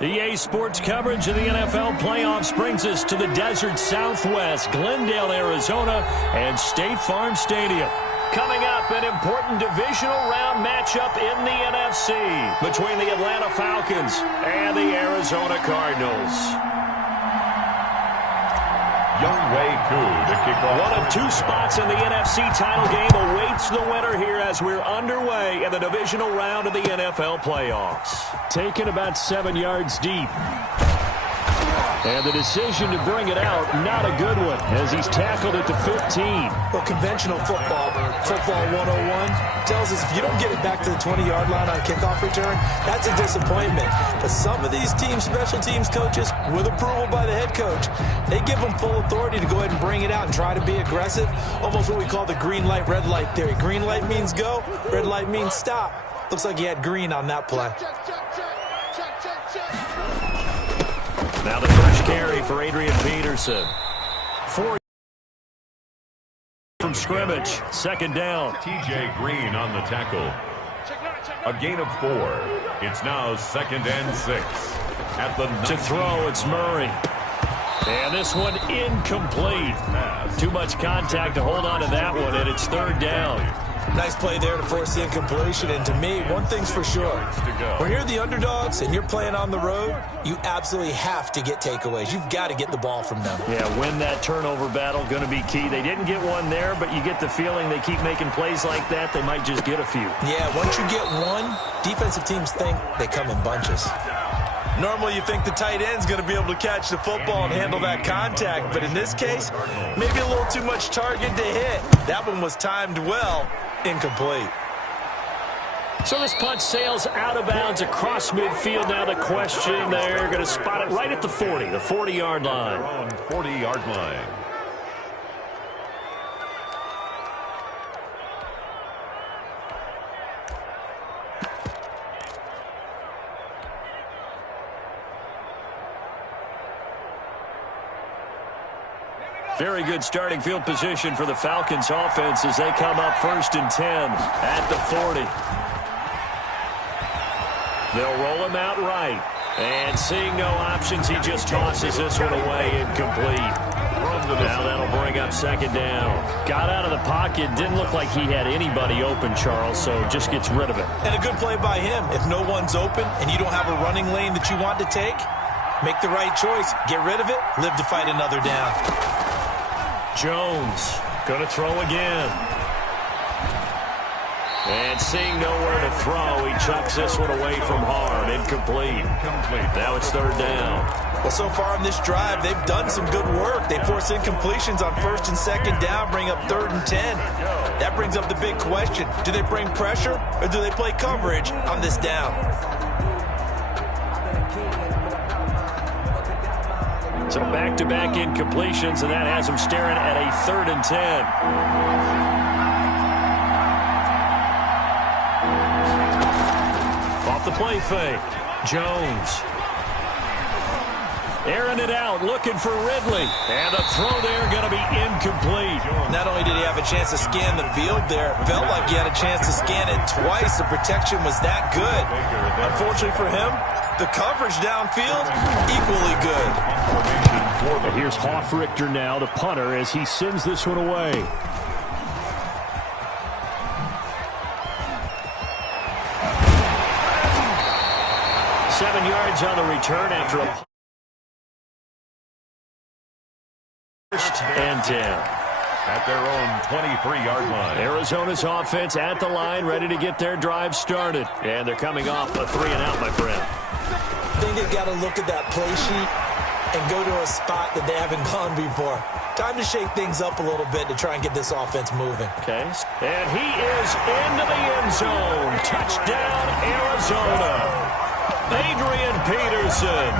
EA Sports coverage of the NFL playoffs brings us to the desert Southwest, Glendale, Arizona, and State Farm Stadium. Coming up, an important divisional round matchup in the NFC between the Atlanta Falcons and the Arizona Cardinals. Younghoe Koo to kick off. One of two spots in the NFC title game awaits the winner here as we're underway in the divisional round of the NFL playoffs. Taken about 7 yards deep. And the decision to bring it out, not a good one, as he's tackled it to 15. Well, conventional football 101, tells us if you don't get it back to the 20-yard line on kickoff return, that's a disappointment. But some of these teams, special teams coaches, with approval by the head coach, they give them full authority to go ahead and bring it out and try to be aggressive, almost what we call the green light, red light theory. Green light means go, red light means stop. Looks like he had green on that play. Now the first carry for Adrian Peterson. 4 from scrimmage. Second down. TJ Green on the tackle. A gain of 4. It's now 2nd and 6. At the to throw, it's Murray. And this one incomplete. Too much contact to hold on to that one, and it's 3rd down. Nice play there to force the incompletion. And to me, one thing's for sure. When you're the underdogs and you're playing on the road, you absolutely have to get takeaways. You've got to get the ball from them. Yeah, win that turnover battle, going to be key. They didn't get one there, but you get the feeling they keep making plays like that, they might just get a few. Yeah, once you get one, defensive teams think they come in bunches. Normally you think the tight end's going to be able to catch the football and handle that contact, but in this case, maybe a little too much target to hit. That one was timed well. Incomplete. So this punt sails out of bounds across midfield. Now the question, they're going to spot it right at the 40, the 40-yard line. 40-yard line. Very good starting field position for the Falcons offense as they come up 1st and 10 at the 40. They'll roll him out right. And seeing no options, he just tosses this one away incomplete. Now that'll bring up 2nd down. Got out of the pocket. Didn't look like he had anybody open, Charles, so just gets rid of it. And a good play by him. If no one's open and you don't have a running lane that you want to take, make the right choice. Get rid of it. Live to fight another down. Jones going to throw again. And seeing nowhere to throw, he chucks this one away from harm. Incomplete. Now it's 3rd down. Well, so far in this drive, they've done some good work. They force incompletions on 1st and 2nd down, bring up 3rd and 10. That brings up the big question. Do they bring pressure or do they play coverage on this down? So back-to-back incompletions, and that has him staring at a 3rd and 10. Off the play fake. Jones. Airing it out, looking for Ridley. And the throw there going to be incomplete. Not only did he have a chance to scan the field there, it felt like he had a chance to scan it twice. The protection was that good. Unfortunately for him, the coverage downfield, equally good. And here's Hoffrichter now, the punter, as he sends this one away. Seven yards on the return after a 1st and 10. At their own 23-yard line. Arizona's offense at the line, ready to get their drive started. And they're coming off a 3-and-out, my friend. I think they've got to look at that play sheet and go to a spot that they haven't gone before. Time to shake things up a little bit to try and get this offense moving. Okay. And he is into the end zone. Touchdown, Arizona. Adrian Peterson,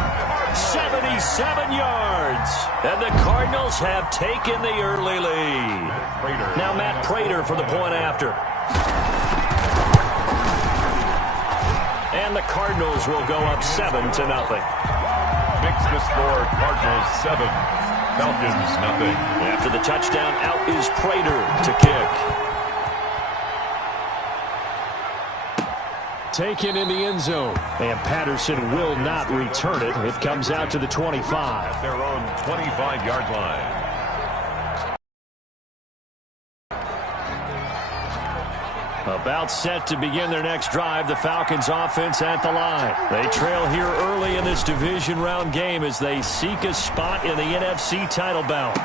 77 yards. And the Cardinals have taken the early lead. Now Matt Prater for the point after. And the Cardinals will go up 7-0. Makes the score Cardinals 7, Falcons nothing. After the touchdown, out is Prater to kick. taken in the end zone. And Patterson will not return it. It comes out to the 25. At their own 25-yard line. About set to begin their next drive, the Falcons offense at the line. They trail here early in this division round game as they seek a spot in the NFC title bout.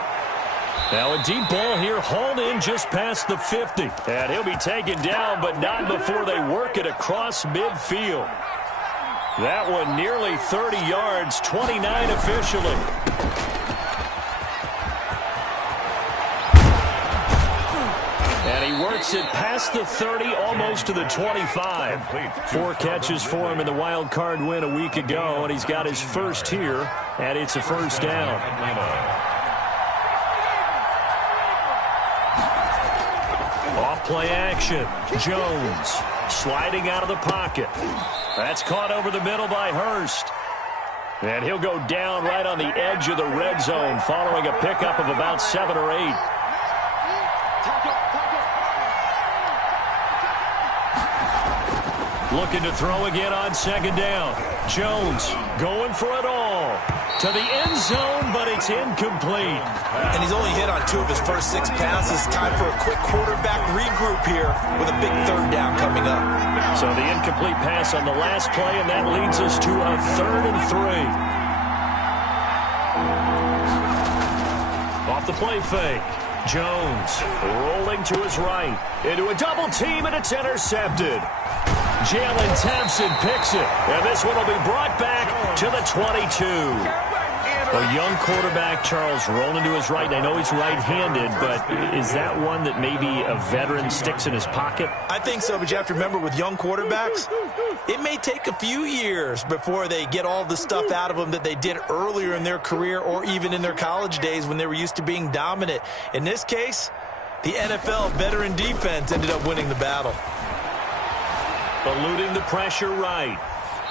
Now a deep ball here, hauled in just past the 50. And he'll be taken down, but not before they work it across midfield. That one nearly 30 yards, 29 officially. And he works it past the 30, almost to the 25. 4 catches for him in the wild card win a week ago, and he's got his first here, and it's a first down. Off play action. Jones sliding out of the pocket. That's caught over the middle by Hurst. And he'll go down right on the edge of the red zone following a pickup of about 7 or 8. Looking to throw again on second down. Jones going for it all. To the end zone, but it's incomplete. And he's only hit on 2 of his first 6 passes. Time for a quick quarterback regroup here with a big third down coming up. So the incomplete pass on the last play, and that leads us to a 3rd and 3. Off the play fake. Jones rolling to his right. Into a double team, and it's intercepted. Jalen Thompson picks it, and this one will be brought back to the 22. A young quarterback, Charles, rolling to his right. I know he's right-handed, but is that one that maybe a veteran sticks in his pocket? I think so, but you have to remember with young quarterbacks, it may take a few years before they get all the stuff out of them that they did earlier in their career or even in their college days when they were used to being dominant. In this case, the NFL veteran defense ended up winning the battle. Eluding the pressure right.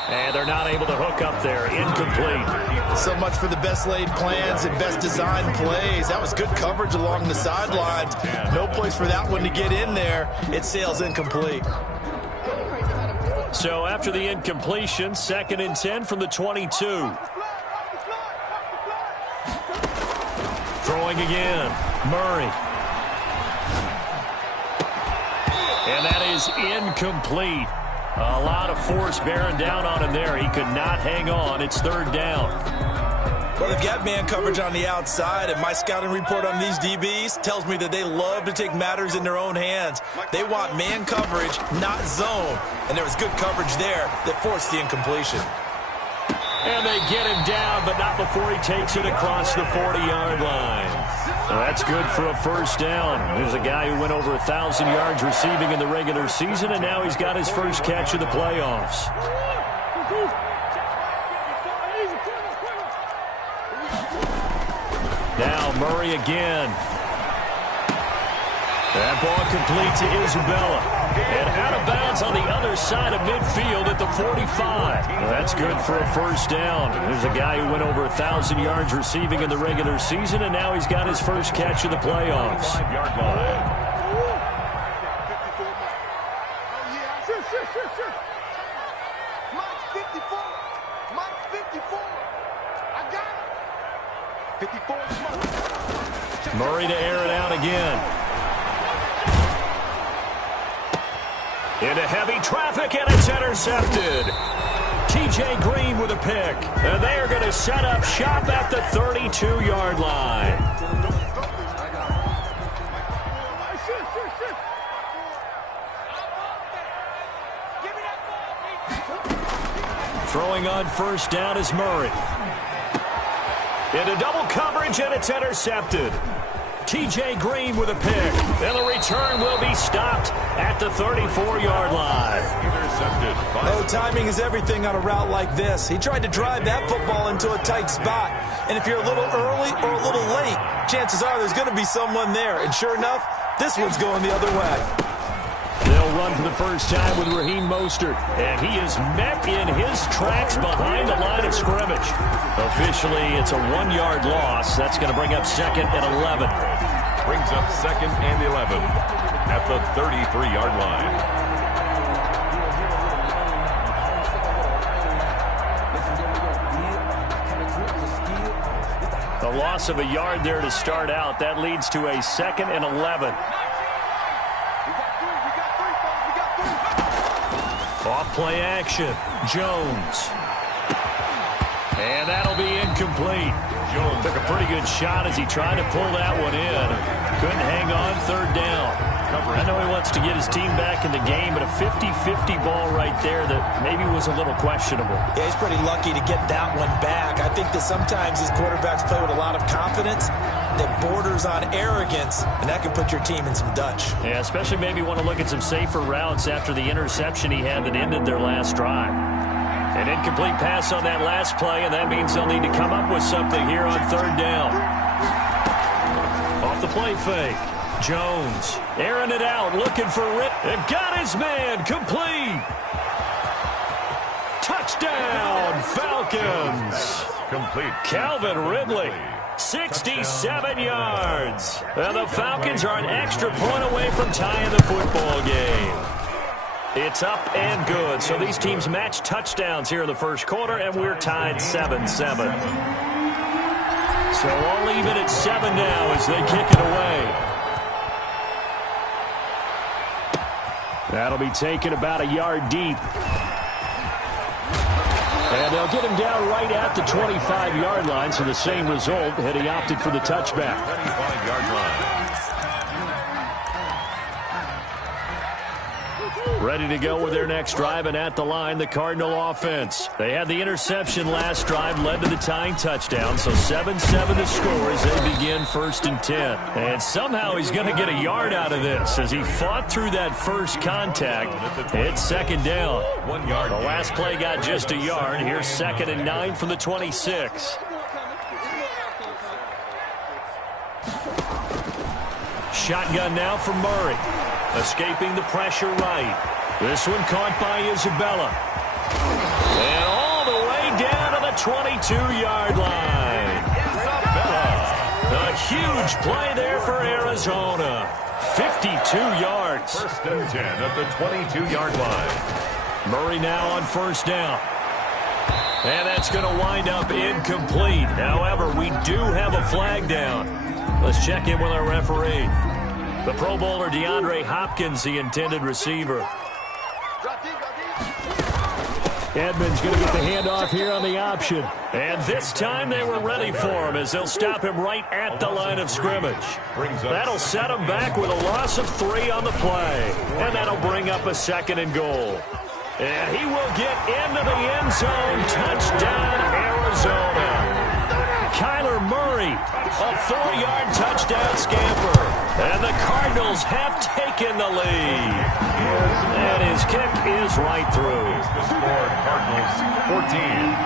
And they're not able to hook up there. Incomplete. So much for the best laid plans and best designed plays. That was good coverage along the sidelines. No place for that one to get in there. It sails incomplete. So after the incompletion, 2nd and 10 from the 22. Throwing again. Murray. And that is incomplete. A lot of force bearing down on him there. He could not hang on. It's 3rd down. Well, they've got man coverage on the outside, and my scouting report on these DBs tells me that they love to take matters in their own hands. They want man coverage, not zone. And there was good coverage there that forced the incompletion. And they get him down, but not before he takes it across the 40-yard line. Well, that's good for a first down. There's a guy who went over 1,000 yards receiving in the regular season, and now he's got his first catch of the playoffs. Now Murray again. That ball complete to Isabella. And out of bounds on the other side of midfield at the 45. Well, that's good for a first down. There's a guy who went over 1,000 yards receiving in the regular season, and now he's got his first catch of the playoffs. 5-yard line. Murray to air it out again. Into heavy traffic, and it's intercepted. T.J. Green with a pick. And they are going to set up shop at the 32-yard line. Throwing on first down is Murray. Into double coverage, and it's intercepted. T.J. Green with a pick. And the return will be stopped at the 34-yard line. Intercepted. Oh, timing is everything on a route like this. He tried to drive that football into a tight spot. And if you're a little early or a little late, chances are there's going to be someone there. And sure enough, this one's going the other way. They'll run for the first time with Raheem Mostert. And he is met in his tracks behind the line of scrimmage. Officially, it's a 1-yard loss. That's going to bring up 2nd and 11. Brings up 2nd and 11 at the 33-yard line. loss of a yard there to start out. That leads to a 2nd and 11. Off play action. Jones. And that'll be incomplete. Jones took a pretty good shot as he tried to pull that one in. Couldn't hang on, 3rd down. I know he wants to get his team back in the game, but a 50-50 ball right there that maybe was a little questionable. Yeah, he's pretty lucky to get that one back. I think that sometimes these quarterbacks play with a lot of confidence that borders on arrogance, and that can put your team in some Dutch. Yeah, especially maybe want to look at some safer routes after the interception he had that ended their last drive. An incomplete pass on that last play, and that means they'll need to come up with something here on 3rd down. Off the play fake. Jones airing it out, looking for Rip. And got his man, complete. Touchdown, Falcons. Complete. Calvin Ridley, 67 yards. And the Falcons are an extra point away from tying the football game. It's up and good. So these teams match touchdowns here in the first quarter, and we're tied 7-7. So all even at 7 now as they kick it away. That'll be taken about a yard deep. And they'll get him down right at the 25-yard line, so the same result had he opted for the touchback. 25-yard line. Ready to go with their next drive, and at the line, the Cardinal offense. They had the interception last drive, led to the tying touchdown, so 7-7 to score as they begin 1st and 10. And somehow he's going to get a yard out of this as he fought through that first contact. It's 2nd down. 1 yard. The last play got just a yard. Here's 2nd and 9 from the 26. Shotgun now for Murray. Escaping the pressure right. This one caught by Isabella. And all the way down to the 22-yard line. Isabella. A huge play there for Arizona. 52 yards. 1st and 10 at the 22-yard line. Murray now on 1st down. And that's going to wind up incomplete. However, we do have a flag down. Let's check in with our referee. The Pro Bowler DeAndre Hopkins, the intended receiver. Edmonds going to get the handoff here on the option. And this time they were ready for him as they'll stop him right at the line of scrimmage. That'll set him back with a loss of 3 on the play. And that'll bring up a 2nd and goal. And he will get into the end zone. Touchdown, Arizona. Kyler Murray, a 4-yard touchdown scamper. And the Cardinals have taken the lead. And his kick is right through. The score, Cardinals 14.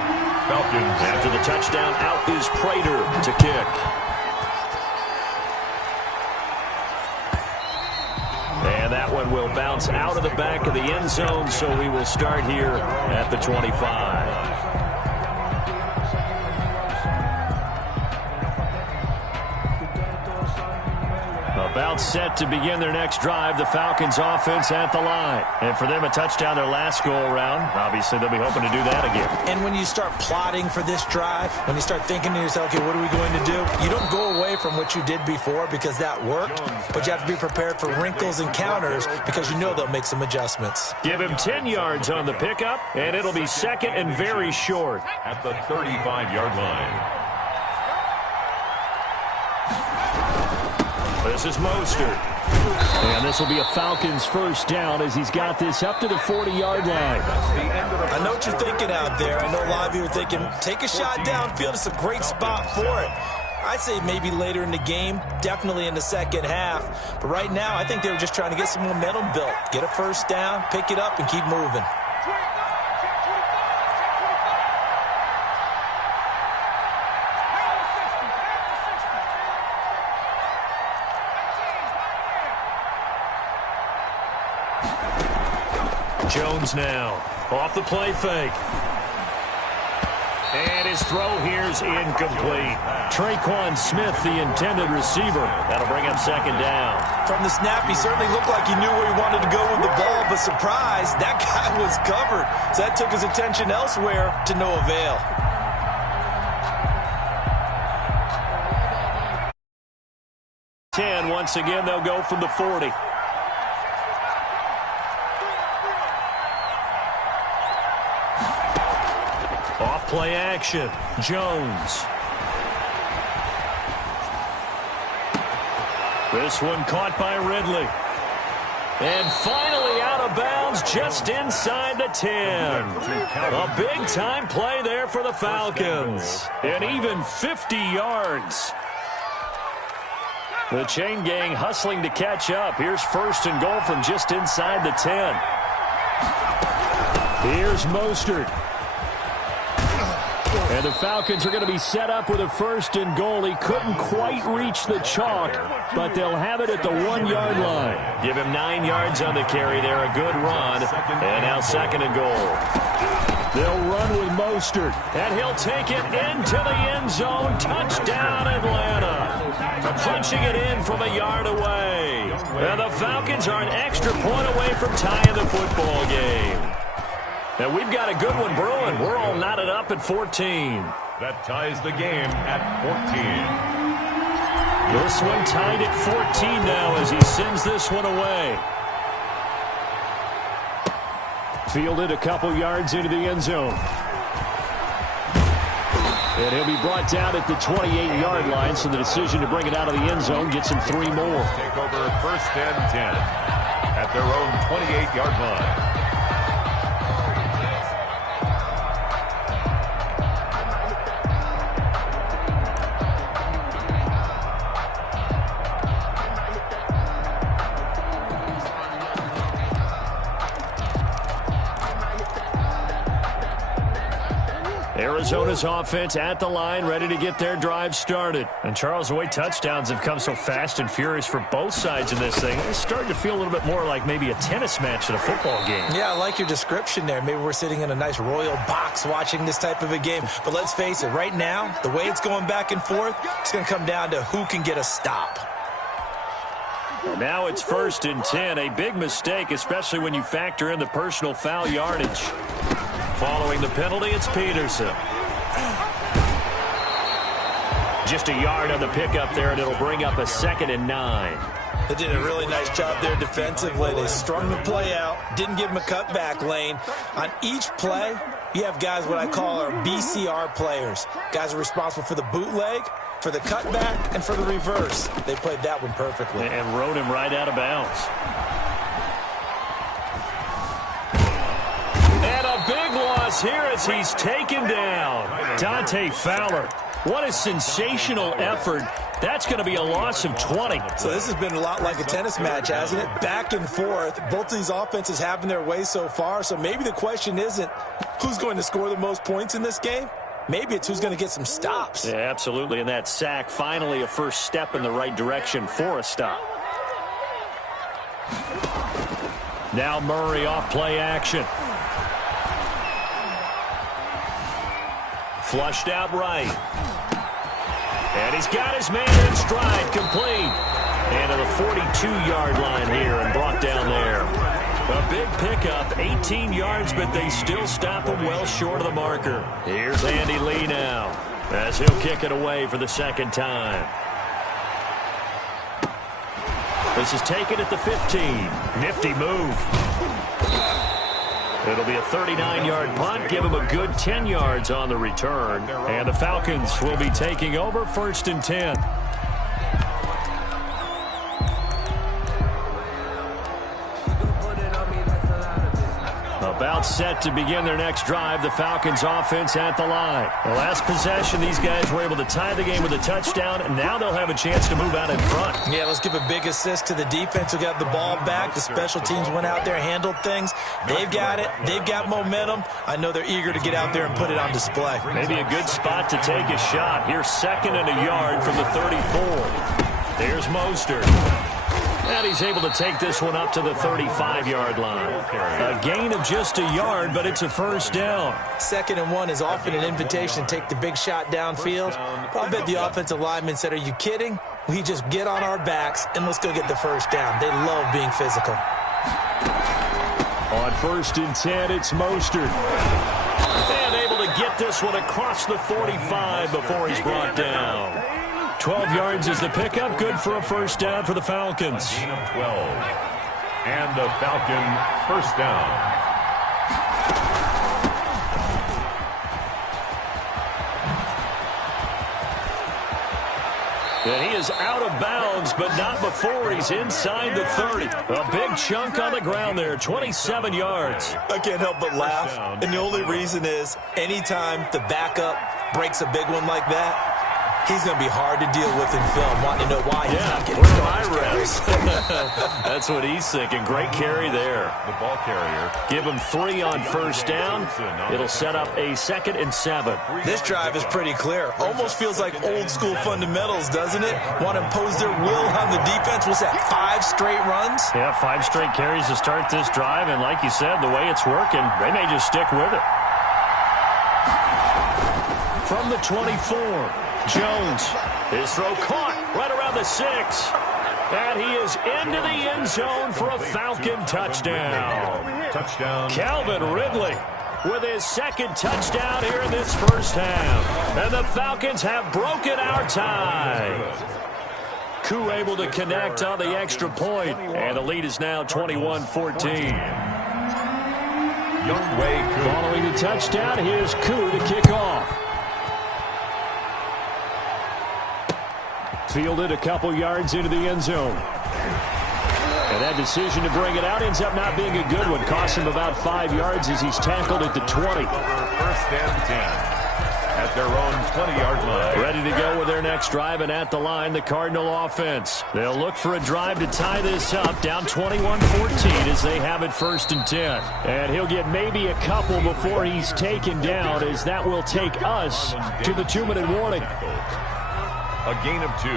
Falcons. After the touchdown, out is Prater to kick. And that one will bounce out of the back of the end zone, so we will start here at the 25. About set to begin their next drive, the Falcons offense at the line. And for them, a touchdown their last go-around. Obviously, they'll be hoping to do that again. And when you start plotting for this drive, when you start thinking to yourself, okay, what are we going to do? You don't go away from what you did before because that worked, but you have to be prepared for wrinkles and counters because you know they'll make some adjustments. Give him 10 yards on the pickup, and it'll be 2nd and very short. At the 35-yard line. This is Mostert. And this will be a Falcons 1st down as he's got this up to the 40-yard line. I know what you're thinking out there. I know a lot of you are thinking, take a shot downfield. It's a great spot for it. I'd say maybe later in the game, definitely in the second half. But right now, I think they were just trying to get some momentum built. Get a 1st down, pick it up, and keep moving. Jones now off the play fake. And his throw here's incomplete. Traquan Smith, the intended receiver. That'll bring up 2nd down. From the snap, he certainly looked like he knew where he wanted to go with the ball, but surprise, that guy was covered. So that took his attention elsewhere to no avail. once again, they'll go from the 40. Off play action. Jones. This one caught by Ridley. And finally out of bounds just inside the 10. A big-time play there for the Falcons. And even 50 yards. The chain gang hustling to catch up. Here's first and goal from just inside the 10. Here's Mostert. And the Falcons are going to be set up with a first and goal. He couldn't quite reach the chalk, but they'll have it at the 1-yard line. Give him 9 yards on the carry there. A good run. And now second and goal. They'll run with Mostert. And he'll take it into the end zone. Touchdown, Atlanta. Punching it in from a yard away. And the Falcons are an extra point away from tying the football game. And we've got a good one brewing. We're all knotted up at 14. That ties the game at 14. This one tied at 14 now as he sends this one away. Fielded a couple yards into the end zone. And he'll be brought down at the 28-yard line, so the decision to bring it out of the end zone gets him 3 more. Take over first and 10 at their own 28-yard line. Arizona's offense at the line, ready to get their drive started. And Charles, the way touchdowns have come so fast and furious for both sides in this thing, it's starting to feel a little bit more like maybe a tennis match than a football game. Yeah, I like your description there. Maybe we're sitting in a nice royal box watching this type of a game. But let's face it, right now, the way it's going back and forth, it's going to come down to who can get a stop. And now it's first and 10. A big mistake, especially when you factor in the personal foul yardage. Following the penalty, it's Peterson. Just a yard on the pickup there, and it'll bring up a 2nd and 9. They did a really nice job there defensively. They strung the play out, didn't give him a cutback lane. On each play, you have guys what I call our BCR players. Guys are responsible for the bootleg, for the cutback, and for the reverse. They played that one perfectly. And rode him right out of bounds. And a big loss here as he's taken down. Dante Fowler. What a sensational effort. That's going to be a loss of 20. So this has been a lot like a tennis match, hasn't it? Back and forth. Both of these offenses having their way so far. So maybe the question isn't who's going to score the most points in this game. Maybe it's who's going to get some stops. Yeah, absolutely. And that sack, finally a first step in the right direction for a stop. Now Murray off play action. Flushed out right. And he's got his man in stride, complete. And to the 42-yard line here and brought down there. A big pickup, 18 yards, but they still stop him well short of the marker. Here's Andy Lee now as he'll kick it away for the second time. This is taken at the 15. Nifty move. It'll be a 39-yard punt, give him a good 10 yards on the return. And the Falcons will be taking over first and 10. About set to begin their next drive, the Falcons offense at the line. The last possession, these guys were able to tie the game with a touchdown, and now they'll have a chance to move out in front. Yeah, let's give a big assist to the defense who got the ball back. The special teams went out there, handled things. They've got it. They've got momentum. I know they're eager to get out there and put it on display. Maybe a good spot to take a shot. Here's 2nd and a yard from the 34. There's Mostert. And he's able to take this one up to the 35-yard line. A gain of just a yard, but it's a first down. 2nd and 1 is often an invitation to take the big shot downfield. I bet the offensive lineman said, are you kidding? We just get on our backs and let's go get the first down. They love being physical. On 1st and 10, it's Mostert. And able to get this one across the 45 before he's brought down. 12 yards is the pickup. Good for a first down for the Falcons. A gain of 12. And the Falcon first down. And he is out of bounds, but not before he's inside the 30. A big chunk on the ground there, 27 yards. I can't help but laugh, and the only reason is anytime the backup breaks a big one like that, he's going to be hard to deal with in film, wanting to know why he's not getting my reps. That's what he's thinking. Great carry there. The ball carrier. Give him 3 on first down. It'll set up a 2nd and 7. This drive is pretty clear. Almost feels like old school fundamentals, doesn't it? Want to impose their will on the defense. What's that, 5 straight runs? Yeah, 5 straight carries to start this drive. And like you said, the way it's working, they may just stick with it. From the 24. Jones, his throw caught right around the 6. And he is into the end zone for a Falcon touchdown. Touchdown. Calvin Ridley with his 2nd touchdown here in this first half. And the Falcons have broken our tie. Koo able to connect on the extra point. And the lead is now 21-14. Younghoe Koo. Following the touchdown, here's Koo to kick off. Fielded a couple yards into the end zone. And that decision to bring it out ends up not being a good one. Cost him about 5 yards as he's tackled at the 20. First and 10 at their own 20-yard line. Ready to go with their next drive, and at the line, the Cardinal offense. They'll look for a drive to tie this up, down 21-14 as they have it 1st and 10. And he'll get maybe a couple before he's taken down, as that will take us to the 2-minute warning. A gain of 2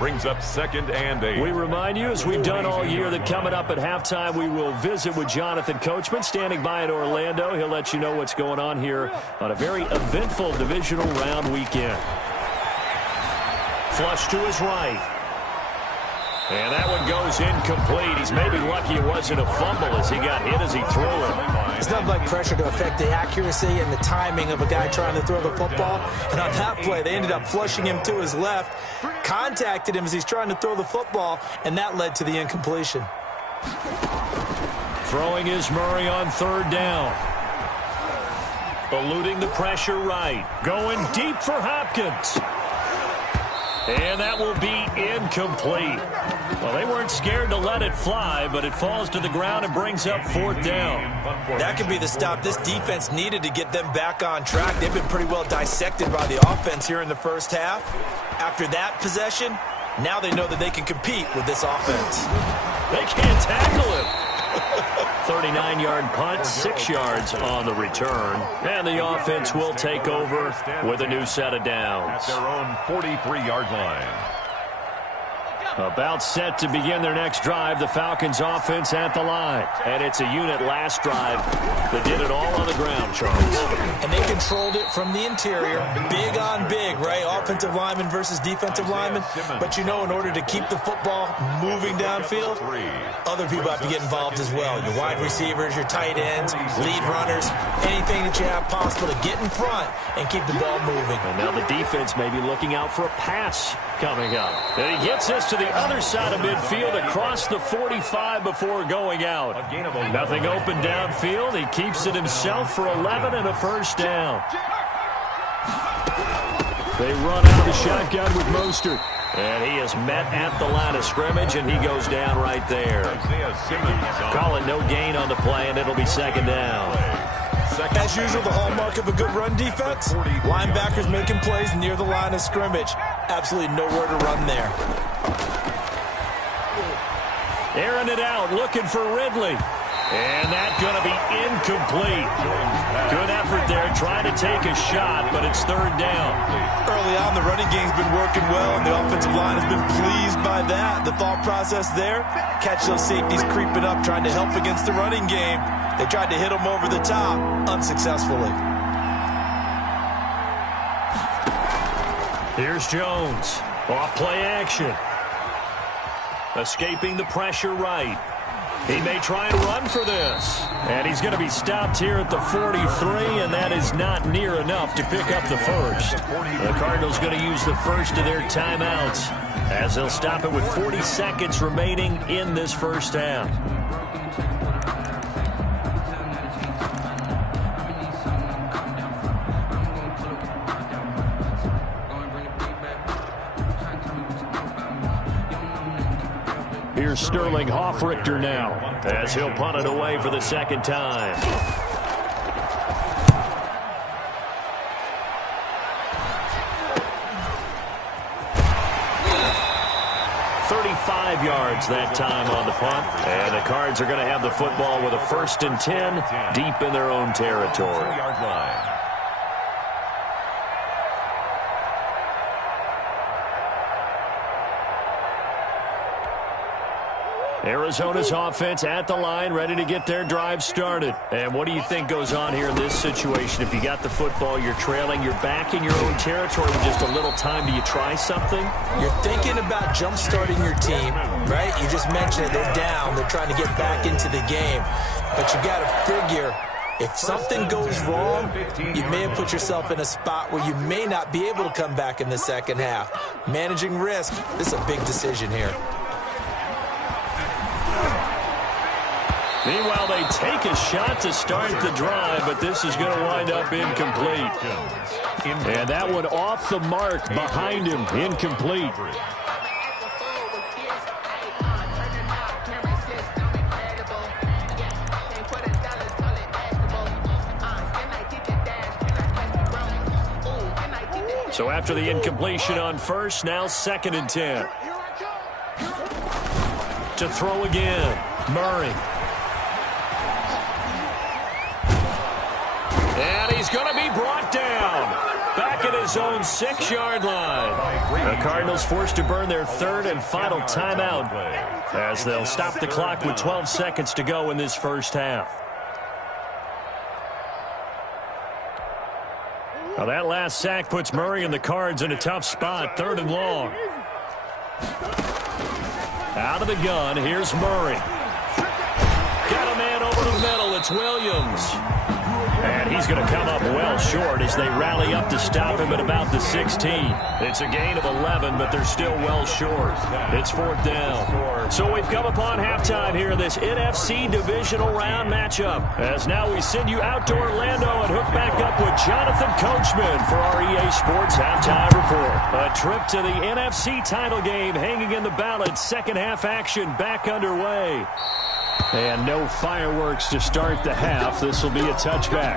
brings up 2nd and 8. We remind you, as we've done all year, that coming up at halftime, we will visit with Jonathan Coachman, standing by in Orlando. He'll let you know what's going on here on a very eventful divisional round weekend. Flush to his right. And that one goes incomplete. He's maybe lucky it wasn't a fumble as he got hit as he threw it. It's nothing like pressure to affect the accuracy and the timing of a guy trying to throw the football. And on that play, they ended up flushing him to his left, contacted him as he's trying to throw the football, and that led to the incompletion. Throwing is Murray on 3rd down. Eluding the pressure right. Going deep for Hopkins. And that will be incomplete. Well, they weren't scared to let it fly, but it falls to the ground and brings up 4th down. That could be the stop this defense needed to get them back on track. They've been pretty well dissected by the offense here in the first half. After that possession, now they know that they can compete with this offense. They can't tackle him. 39-yard punt, 6 yards on the return. And the offense will take over with a new set of downs. At their own 43-yard line. About set to begin their next drive, the Falcons offense at the line. And it's a unit last drive that did it all on the ground, Charles. And they controlled it from the interior. Big on big, right? Offensive lineman versus defensive lineman. But you know, in order to keep the football moving downfield, other people have to get involved as well. Your wide receivers, your tight ends, lead runners, anything that you have possible to get in front and keep the ball moving. And now the defense may be looking out for a pass coming up. And he gets us to the other side of midfield across the 45 before going out. Nothing open downfield. He keeps it himself for 11 and a first down. They run out of the shotgun with Mostert. And he is met at the line of scrimmage, and he goes down right there. Call it no gain on the play, and it'll be 2nd down. As usual, the hallmark of a good run defense, linebackers making plays near the line of scrimmage. Absolutely nowhere to run there. Airing it out, looking for Ridley. And that's going to be incomplete. Good effort there, trying to take a shot, but it's 3rd down. Early on, the running game's been working well, and the offensive line has been pleased by that. The thought process there, catch those safeties creeping up, trying to help against the running game. They tried to hit them over the top, unsuccessfully. Here's Jones. Off play action. Escaping the pressure right. He may try and run for this. And he's going to be stopped here at the 43, and that is not near enough to pick up the first. The Cardinals going to use the first of their timeouts as they'll stop it with 40 seconds remaining in this first half. Here's Sterling Hoffrichter now as he'll punt it away for the second time. 35 yards that time on the punt. And the Cards are going to have the football with a 1st and 10 deep in their own territory. Arizona's offense at the line, ready to get their drive started. And what do you think goes on here in this situation? If you got the football, you're trailing, you're back in your own territory with just a little time. Do you try something? You're thinking about jump-starting your team, right? You just mentioned it. They're down. They're trying to get back into the game. But you got to figure, if something goes wrong, you may have put yourself in a spot where you may not be able to come back in the second half. Managing risk, this is a big decision here. Meanwhile, they take a shot to start the drive, but this is going to wind up incomplete. And that one off the mark behind him, incomplete. So after the incompletion on first, now 2nd and 10. To throw again, Murray. And he's going to be brought down back at his own 6-yard line. The Cardinals forced to burn their 3rd and final timeout as they'll stop the clock with 12 seconds to go in this first half. Now that last sack puts Murray and the Cards in a tough spot, 3rd and long. Out of the gun, here's Murray. Got a man over the middle, it's Williams. And he's going to come up well short as they rally up to stop him at about the 16. It's a gain of 11, but they're still well short. It's 4th down. So we've come upon halftime here in this NFC divisional round matchup. As now we send you out to Orlando and hook back up with Jonathan Coachman for our EA Sports Halftime Report. A trip to the NFC title game hanging in the balance. Second half action back underway. And no fireworks to start the half. This will be a touchback.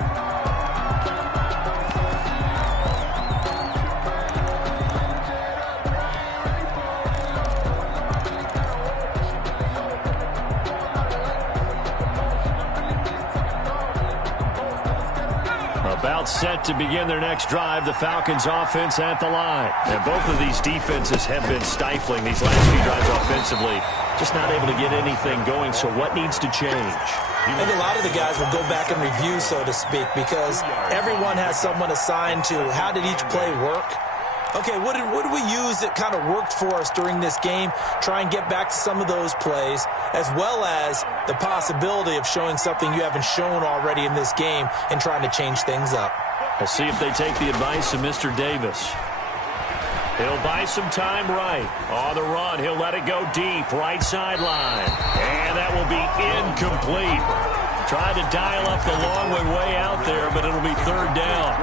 About set to begin their next drive, the Falcons offense at the line. And both of these defenses have been stifling these last few drives offensively. Just not able to get anything going, so what needs to change? I think a lot of the guys will go back and review, so to speak, because everyone has someone assigned to how did each play work. Okay, what did we use that kind of worked for us during this game? Try and get back to some of those plays, as well as the possibility of showing something you haven't shown already in this game and trying to change things up. We'll see if they take the advice of Mr. Davis. He'll buy some time right. On the run, he'll let it go deep, right sideline. And that will be incomplete. Tried to dial up the long way out there, but it'll be 3rd down.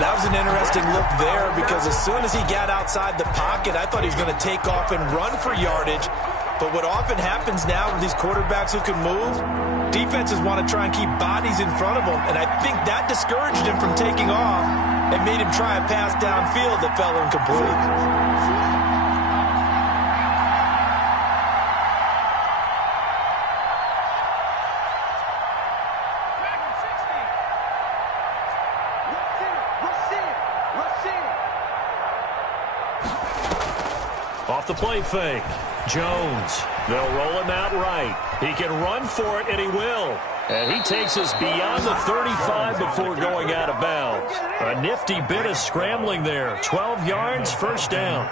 That was an interesting look there because as soon as he got outside the pocket, I thought he was going to take off and run for yardage. But what often happens now with these quarterbacks who can move, defenses want to try and keep bodies in front of them, and I think that discouraged him from taking off and made him try a pass downfield that fell incomplete. Off the play fake, Jones. They'll roll him out right. He can run for it, and he will. And he takes us beyond the 35 before going out of bounds. A nifty bit of scrambling there. 12 yards, 1st down.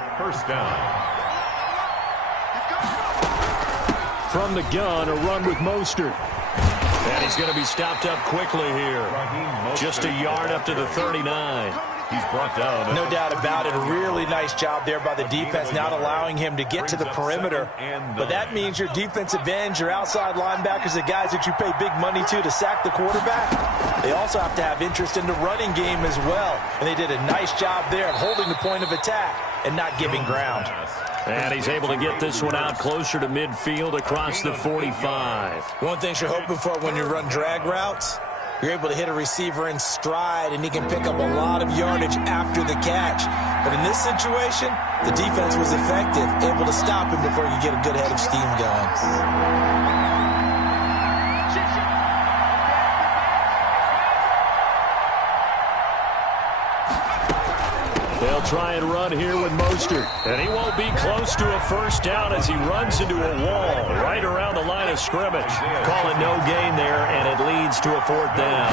From the gun, a run with Mostert. And he's going to be stopped up quickly here. Just a yard up to the 39. He's brought down. No doubt about it. A really nice job there by the defense, not allowing him to get to the perimeter. But that means your defensive ends, your outside linebackers, the guys that you pay big money to sack the quarterback, they also have to have interest in the running game as well. And they did a nice job there of holding the point of attack and not giving ground. And he's able to get this one out closer to midfield across the 45. One thing you're hoping for when you run drag routes, you're able to hit a receiver in stride, and he can pick up a lot of yardage after the catch. But in this situation, the defense was effective, able to stop him before he could get a good head of steam going. They'll try and run here with Mostert. And he won't be close to a first down as he runs into a wall right around the line of scrimmage. Calling no gain there, and it leads to a fourth down.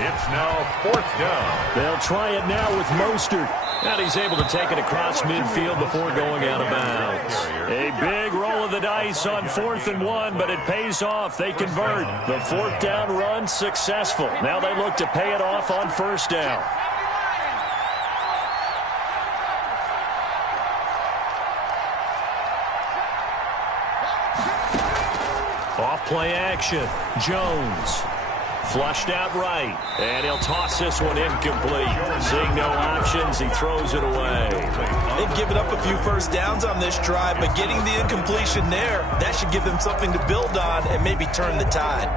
It's now fourth down. They'll try it now with Mostert. And he's able to take it across midfield before going out of bounds. A big roll of the dice on 4th and 1, but it pays off. They convert. The fourth down run successful. Now they look to pay it off on first down. Off-play action. Jones. Flushed out right. And he'll toss this one incomplete. Seeing no options, he throws it away. They've given up a few first downs on this drive, but getting the incompletion there, that should give them something to build on and maybe turn the tide.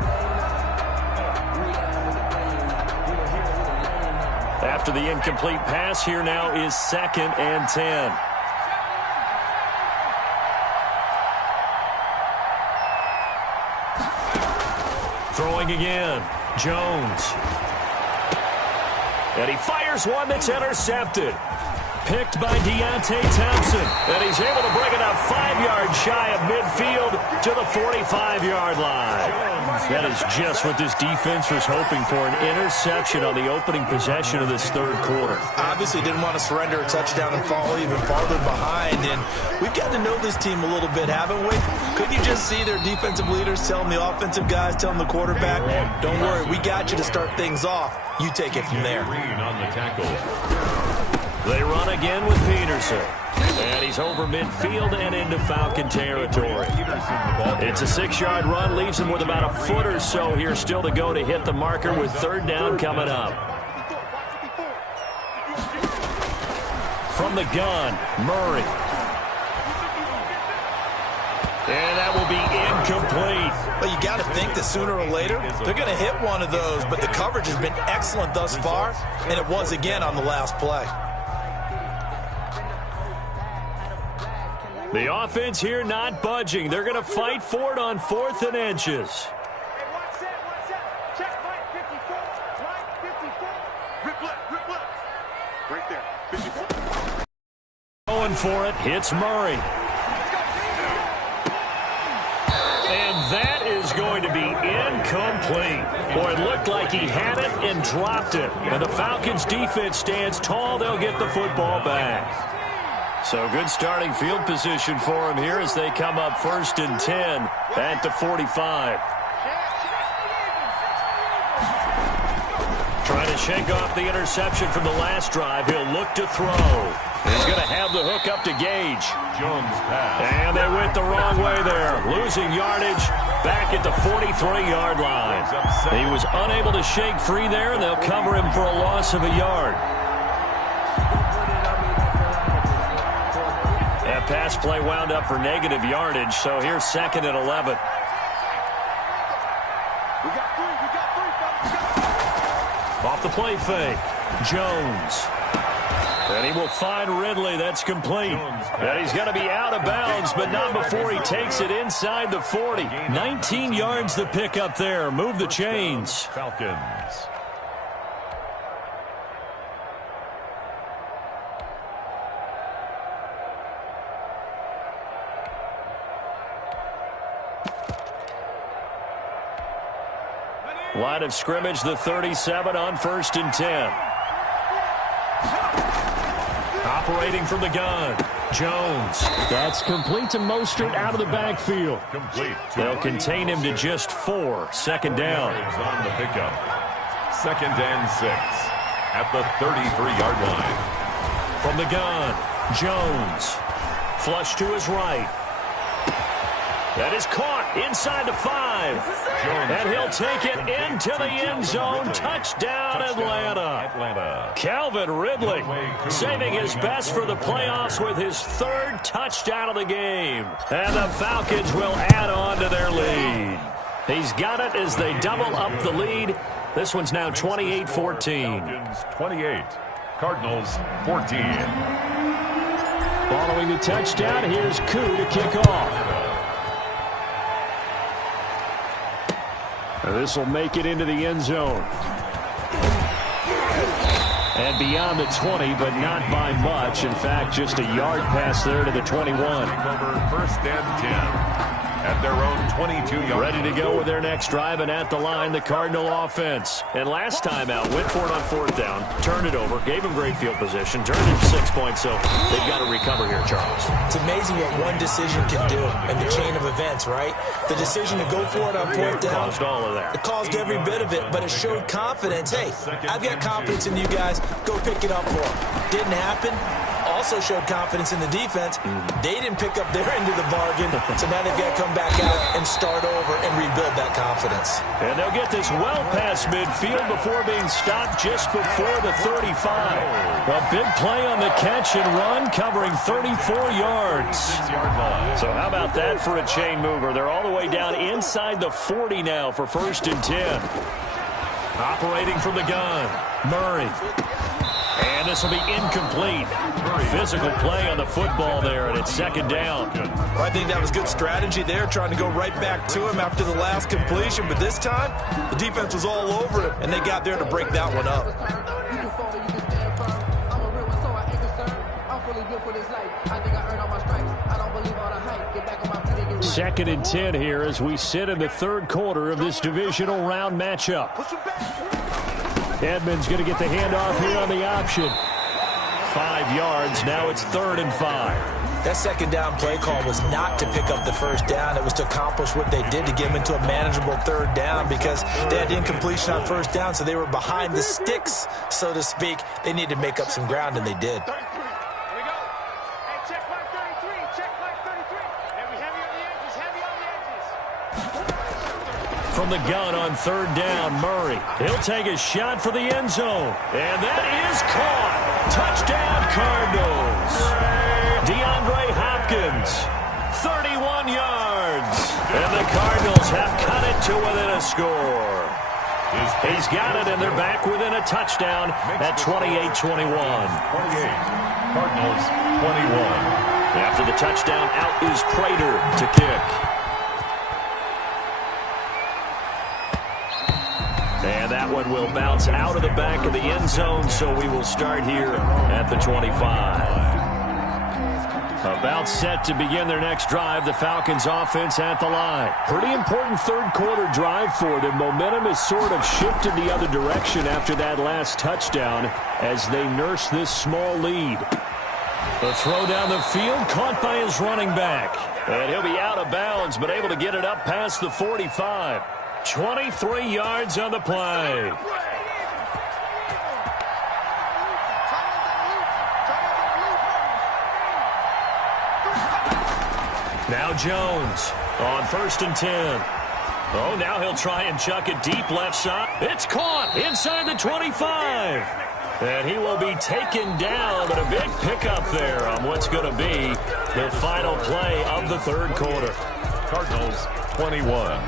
After the incomplete pass, here now is 2nd and 10. Throwing again. Jones. And he fires one that's intercepted. Picked by Deontay Thompson. And he's able to bring it up 5 yards shy of midfield to the 45-yard line. That is just what this defense was hoping for, an interception on the opening possession of this third quarter. Obviously didn't want to surrender a touchdown and fall even farther behind. And we've got to know this team a little bit, haven't we? Couldn't you just see their defensive leaders telling the offensive guys, telling the quarterback, don't worry, we got you to start things off. You take it from there. On the tackle. They run again with Peterson. And he's over midfield and into Falcon territory. It's a 6-yard run, leaves him with about a foot or so here still to go to hit the marker with third down coming up. From the gun, Murray. And that will be incomplete. Well, you got to think that sooner or later, they're going to hit one of those, but the coverage has been excellent thus far, and it was again on the last play. The offense here not budging. They're going to fight for it on 4th and inches. Going for it, hits Murray. And that is going to be incomplete. Boy, it looked like he had it and dropped it. And the Falcons defense stands tall. They'll get the football back. So good starting field position for him here as they come up 1st and 10 at the 45. Trying to shake off the interception from the last drive. He'll look to throw. He's going to have the hook up to Gage. Jones pass. And they went the wrong way there. Losing yardage back at the 43-yard line. He was unable to shake free there, and they'll cover him for a loss of a yard. That pass play wound up for negative yardage, so here's 2nd and 11. Off the play fake, Jones. And he will find Ridley. That's complete. And he's going to be out of bounds, but not before he takes it inside the 40. 19 yards the pick up there. Move the chains. Falcons. Line of scrimmage, the 37 on 1st and 10. Operating from the gun. Jones. That's complete to Mostert out of the backfield. Complete. They'll contain him to just 4. Second down. On the pickup. 2nd and 6 at the 33-yard line. From the gun, Jones. Flush to his right. That is caught inside the 5. And he'll take it into the end zone. Touchdown, Atlanta. Calvin Ridley saving his best for the playoffs with his 3rd touchdown of the game. And the Falcons will add on to their lead. He's got it as they double up the lead. This one's now 28-14. 28. Cardinals 14. Following the touchdown, here's Koo to kick off. This will make it into the end zone. And beyond the 20, but not by much. In fact, just a yard pass there to the 21. Over 1st and 10. At their own 22-yard. Ready to go with their next drive, and at the line, the Cardinal offense. And last time out, went for it on 4th down, turned it over, gave them great field position, turned it to 6 points, so they've got to recover here, Charles. It's amazing what one decision can do in the chain of events, right? The decision to go for it on 4th down. Caused all of that. It caused every bit of it, but it showed confidence. Hey, I've got confidence in you guys. Go pick it up for them. Didn't happen. Also showed confidence in the defense. They didn't pick up their end of the bargain, so now they've got to come back out and start over and rebuild that confidence. And they'll get this well past midfield before being stopped just before the 35. A big play on the catch and run, covering 34 yards. So how about that for a chain mover? They're all the way down inside the 40 now for 1st and 10. Operating from the gun, Murray. And this will be incomplete. Physical play on the football there, and it's 2nd down. Well, I think that was good strategy there, trying to go right back to him after the last completion. But this time, the defense was all over him, and they got there to break that one up. Second and 10 here as we sit in the 3rd quarter of this divisional round matchup. Edmonds going to get the handoff here on the option. 5 yards. Now it's 3rd and 5. That 2nd down play call was not to pick up the 1st down. It was to accomplish what they did to get them into a manageable 3rd down because they had incompletion on 1st down, so they were behind the sticks, so to speak. They needed to make up some ground, and they did. From the gun on 3rd down, Murray. He'll take a shot for the end zone. And that is caught. Touchdown, Cardinals. DeAndre Hopkins, 31 yards. And the Cardinals have cut it to within a score. He's got it, and they're back within a touchdown at 28-21. 28. Cardinals 21. After the touchdown, out is Prater to kick. And that one will bounce out of the back of the end zone, so we will start here at the 25. About set to begin their next drive, the Falcons offense at the line. Pretty important 3rd quarter drive for them. Momentum has sort of shifted the other direction after that last touchdown as they nurse this small lead. The throw down the field, caught by his running back. And he'll be out of bounds, but able to get it up past the 45. 23 yards on the play. Now Jones on 1st and 10. Oh, now he'll try and chuck it deep left side. It's caught inside the 25. And he will be taken down, but a big pickup there on what's going to be the final play of the 3rd quarter. Cardinals 21.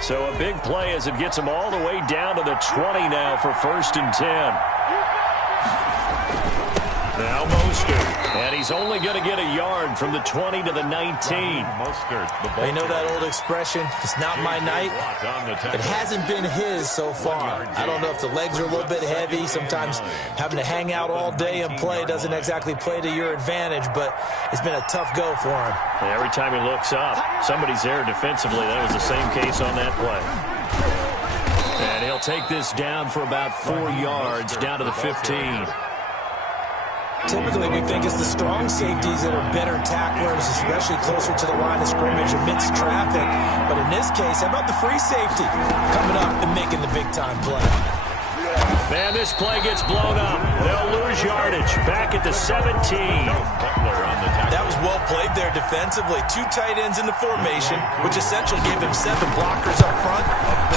So a big play as it gets them all the way down to the 20 now for 1st and 10. Now Mostert. And he's only going to get a yard from the 20 to the 19. You know that old expression, it's not my night? It hasn't been his so far. I don't know if the legs are a little bit heavy. Sometimes having to hang out all day and play doesn't exactly play to your advantage, but it's been a tough go for him. And every time he looks up, somebody's there defensively. That was the same case on that play. And he'll take this down for about 4 yards, down to the 15. Typically, we think it's the strong safeties that are better tacklers, especially closer to the line of scrimmage amidst traffic. But in this case, how about the free safety coming up and making the big-time play? Man, this play gets blown up. They'll lose yardage. Back at the 17. That was well played there defensively. 2 tight ends in the formation, which essentially gave them 7 blockers up front.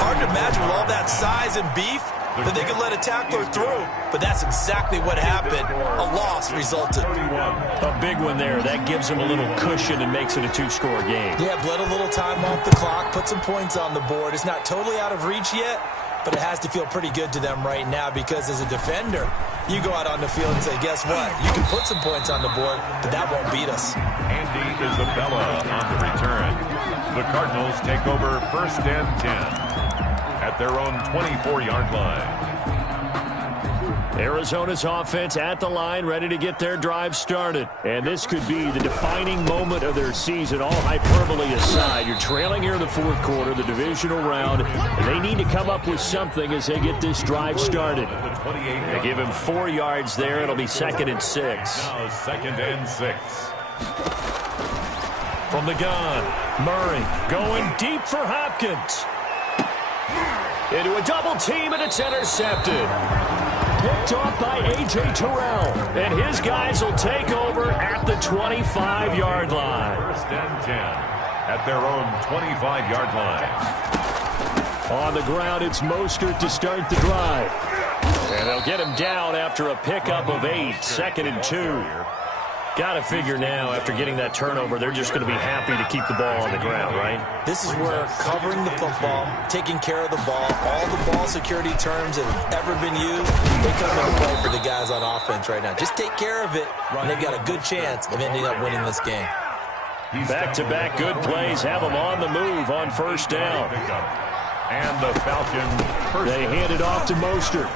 Hard to imagine with all that size and beef that they could let a tackler through. But that's exactly what happened. A loss resulted. A big one there. That gives them a little cushion and makes it a 2-score game. Yeah, bled a little time off the clock, put some points on the board. It's not totally out of reach yet, but it has to feel pretty good to them right now because as a defender, you go out on the field and say, guess what? You can put some points on the board, but that won't beat us. Andy Isabella on the return. The Cardinals take over 1st and 10 at their own 24-yard line. Arizona's offense at the line, ready to get their drive started. And this could be the defining moment of their season, all hyperbole aside. You're trailing here in the 4th quarter, the divisional round, and they need to come up with something as they get this drive started. They give him 4 yards there. It'll be 2nd and 6. Now 2nd and 6. From the gun, Murray going deep for Hopkins. Into a double team, and it's intercepted. Picked off by A.J. Terrell. And his guys will take over at the 25-yard line. 1st and 10 at their own 25-yard line. On the ground, it's Mostert to start the drive. And they'll get him down after a pickup of 8. 2nd and 2. Got to figure now, after getting that turnover, they're just going to be happy to keep the ball on the ground, right? This is where covering the football, taking care of the ball, all the ball security terms that have ever been used, they come into play for the guys on offense right now. Just take care of it, and they've got a good chance of ending up winning this game. Back-to-back good plays have them on the move on 1st down. And the Falcons, they hand it off to Mostert.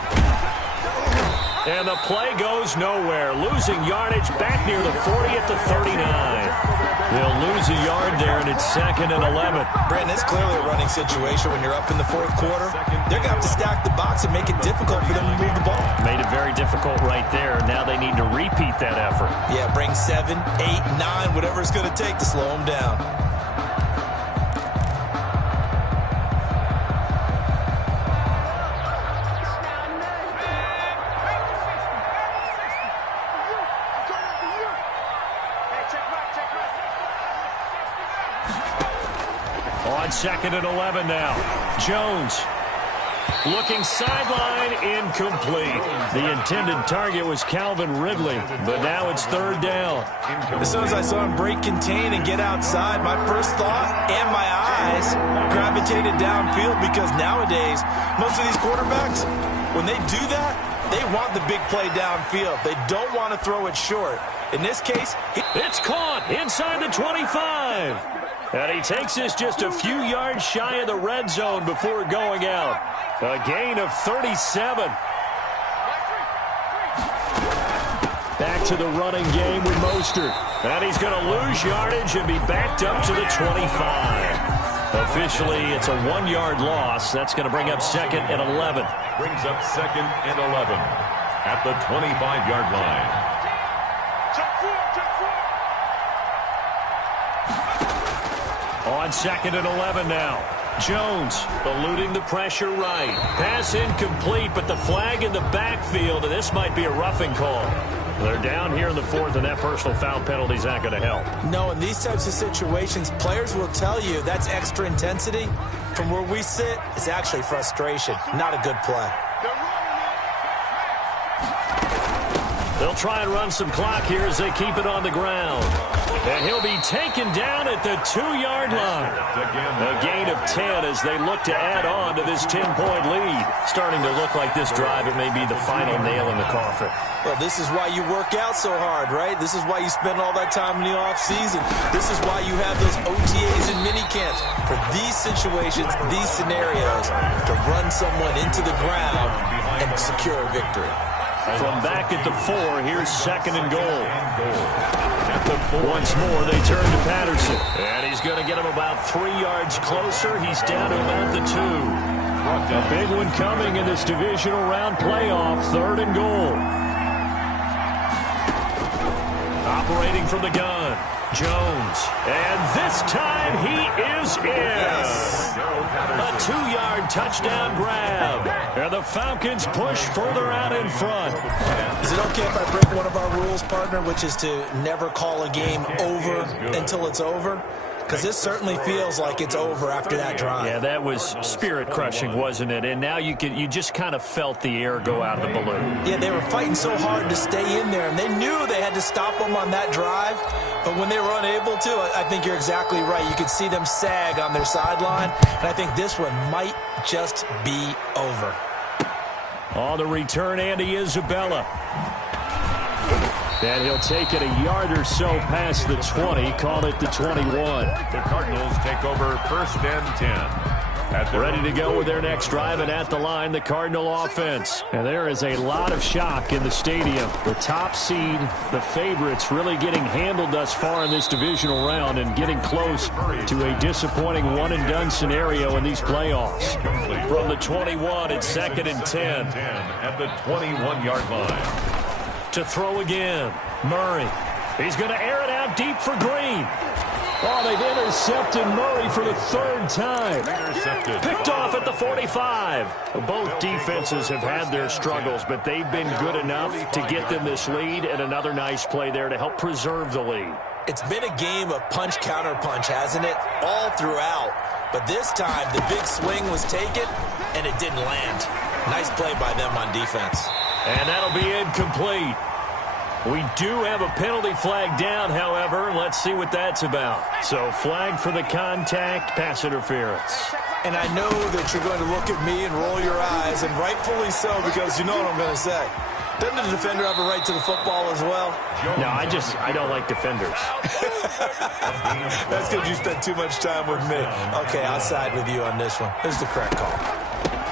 And the play goes nowhere. Losing yardage back near the 40 at the 39. They'll lose a yard there, and it's 2nd and 11. Brandon, it's clearly a running situation when you're up in the 4th quarter. They're going to have to stack the box and make it difficult for them to move the ball. Made it very difficult right there. Now they need to repeat that effort. Yeah, bring 7, 8, 9, whatever it's going to take to slow them down. On 2nd and 11 now. Jones looking sideline, incomplete. The intended target was Calvin Ridley, but now it's 3rd down. As soon as I saw him break contain and get outside, my first thought and my eyes gravitated downfield because nowadays, most of these quarterbacks, when they do that, they want the big play downfield. They don't want to throw it short. In this case, it's caught inside the 25. And he takes this just a few yards shy of the red zone before going out. A gain of 37. Back to the running game with Mostert. And he's going to lose yardage and be backed up to the 25. Officially, it's a 1-yard loss. That's going to bring up 2nd and 11. Brings up 2nd and 11 at the 25-yard line. On 2nd and 11 now. Jones eluding the pressure right. Pass incomplete, but the flag in the backfield, and this might be a roughing call. They're down here in the 4th, and that personal foul penalty is not going to help. No, in these types of situations, players will tell you that's extra intensity. From where we sit, it's actually frustration, not a good play. They'll try and run some clock here as they keep it on the ground. And he'll be taken down at the 2-yard line. A gain of 10 as they look to add on to this 10-point lead. Starting to look like this drive, it may be the final nail in the coffin. Well, this is why you work out so hard, right? This is why you spend all that time in the offseason. This is why you have those OTAs and mini camps. For these situations, these scenarios, to run someone into the ground and secure a victory. From back at the 4, here's 2nd and goal. Once more, they turn to Patterson. And he's going to get him about 3 yards closer. He's down to about the 2. A big one coming in this divisional round playoff. 3rd and goal. Operating from the gun, Jones. And this time he is in. A 2-yard touchdown grab. And the Falcons push further out in front. Is it okay if I break one of our rules, partner, which is to never call a game over until it's over? Because this certainly feels like it's over after that drive. Yeah, that was spirit-crushing, wasn't it? And now you just kind of felt the air go out of the balloon. Yeah, they were fighting so hard to stay in there, and they knew they had to stop them on that drive. But when they were unable to, I think you're exactly right. You could see them sag on their sideline, and I think this one might just be over. On the return, Andy Isabella. And he'll take it a yard or so past the 20, call it the 21. The Cardinals take over 1st and 10. Ready to go with their next drive, and at the line, the Cardinal offense. And there is a lot of shock in the stadium. The top seed, the favorites, really getting handled thus far in this divisional round and getting close to a disappointing one-and-done scenario in these playoffs. From the 21, it's 2nd and 10. At the 21-yard line. To throw again, Murray. He's going to air it out deep for Green. Oh, they've intercepted Murray for the 3rd time. Picked off at the 45. Both defenses have had their struggles, but they've been good enough to get them this lead, and another nice play there to help preserve the lead. It's been a game of punch-counter-punch, hasn't it? All throughout. But this time, the big swing was taken, and it didn't land. Nice play by them on defense. And that'll be incomplete. We do have a penalty flag down, however. Let's see what that's about. So flag for the contact, pass interference. And I know that you're going to look at me and roll your eyes, and rightfully so, because you know what I'm going to say. Doesn't the defender have a right to the football as well? No, I don't like defenders. That's because you spent too much time with me. Okay, I'll side with you on this one. This is the correct call.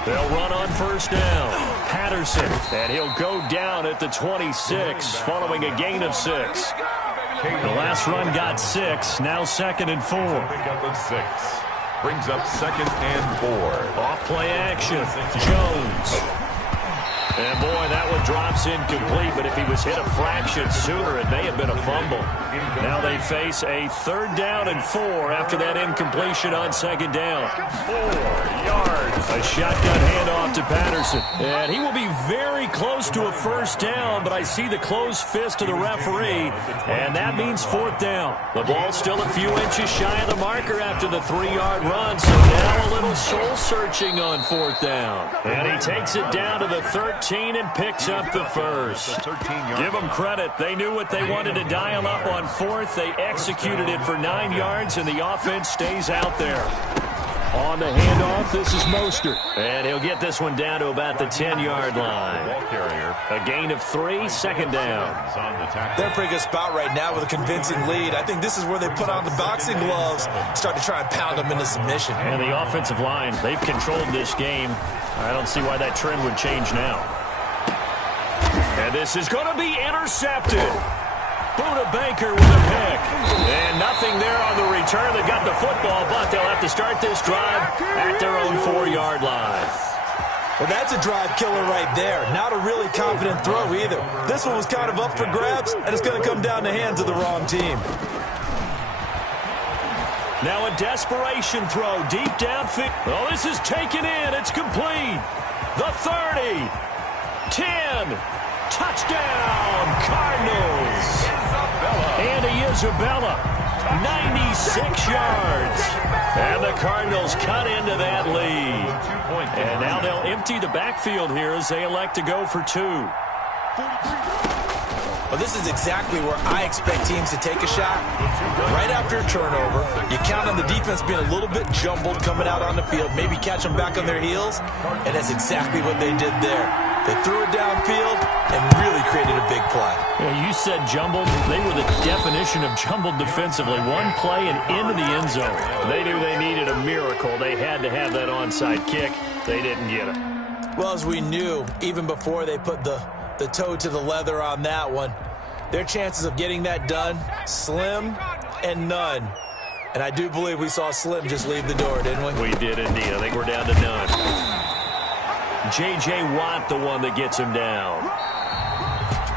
They'll run on 1st down. Patterson, and he'll go down at the 26, following a gain of 6. The last run got 6, now 2nd and 4. Pick up at 6. Brings up 2nd and 4. Off play action, Jones. And boy, that one drops incomplete, but if he was hit a fraction sooner, it may have been a fumble. Now they face a 3rd down and 4 after that incompletion on 2nd down. 4 yards. A shotgun handoff to Patterson. And he will be very close to a 1st down, but I see the closed fist of the referee, and that means 4th down. The ball's still a few inches shy of the marker after the 3-yard run, so now a little soul-searching on 4th down. And he takes it down to the 13 and picks up the 1st. Give them credit. They knew what they wanted to dial up on 4th. They executed it for 9 yards, and the offense stays out there. On the handoff, this is Mostert. And he'll get this one down to about the 10-yard line. A gain of 3, 2nd down. They're in a pretty good spot right now with a convincing lead. I think this is where they put on the boxing gloves, start to try and pound them into submission. And the offensive line, they've controlled this game. I don't see why that trend would change now. And this is going to be intercepted. Buda Baker with a pick. And nothing there on the return. They got the football, but they'll have to start this drive at their own 4-yard line. Well, that's a drive killer right there. Not a really confident throw either. This one was kind of up for grabs, and it's going to come down the hands of the wrong team. Now a desperation throw deep downfield. Oh, this is taken in. It's complete. The 30. 10. Touchdown, Cardinals. Andy Isabella, 96 yards. And the Cardinals cut into that lead. And now they'll empty the backfield here as they elect to go for 2. Well, this is exactly where I expect teams to take a shot. Right after a turnover, you count on the defense being a little bit jumbled coming out on the field, maybe catch them back on their heels, and that's exactly what they did there. They threw it downfield and really created a big play. Yeah, you said jumbled. They were the definition of jumbled defensively. One play and into the end zone. They knew they needed a miracle. They had to have that onside kick. They didn't get it. Well, as we knew, even before they put the toe to the leather on that one, their chances of getting that done, slim and none. And I do believe we saw Slim just leave the door, didn't we? We did indeed. I think we're down to none. J.J. Watt, the one that gets him down.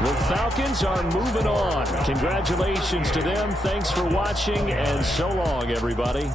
The Falcons are moving on. Congratulations to them. Thanks for watching, and so long, everybody.